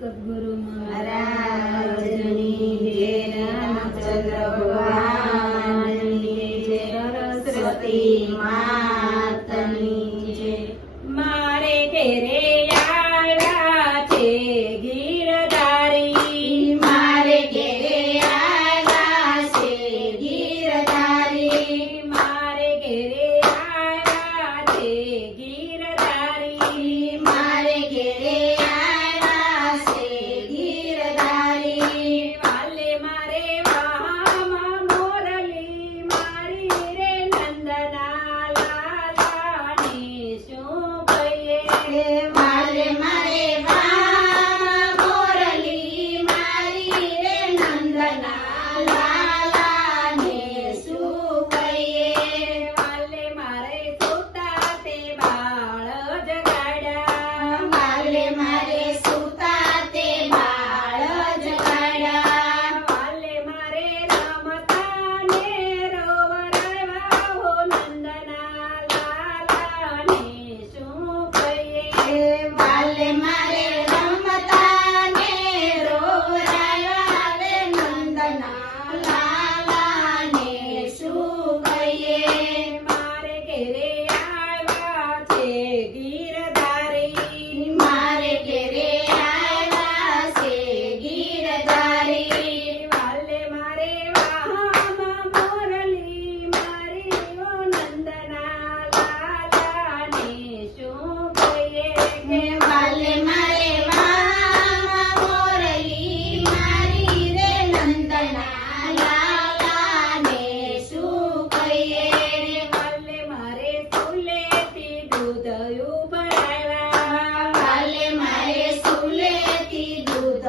સદગુરુ મહારાજની જય, રામચંદ્ર ભગવાનની જય, સરસ્વતી માતની જય. મારે ઘેરે આવ્યા છે ગીરધારી, મારે ઘેરે આવ્યા છે ગીરધારી, મારે ઘેરે આવ્યા છે ગીરધારી, મારે ઘેરે આવ્યા છે ગીરધારી. વાલે મારે વાહમાં મોરલી મારી રે નંદના લાલાને શું કહીએ. વાલે મારે વાહમાં મોરલી મારી રે નંદના લાલાને શું કહીએ. વાલે મારે સુતા તે બાળ જગાડ્યા, વાલે મારે સુતા તે બાળ જગાડ્યા. વાલે મારે રમતા ને રોવરાવ્યા હો નંદના લાલાને શું કહીએ. વાલે મારે રમતા ને રોવરાવ્યા રે નંદના લાલાને શું કહીએ. મારે ઘેરે આવ્યા છે ગીરધારી, મારે ઘેરે આવ્યા છે ગીરધારી. વાલે મારે વાહમાં મોરલી મારી ઓ નંદના લાલાને શું કહીએ. વાલે મારે વાહમાં મોરલી મારી રે નંદના લાલાને શું કહીએ. વાલે મારે સુલેથી દૂધ ઉભરાવ્યા, વાલે મારે સુલેથી દૂધ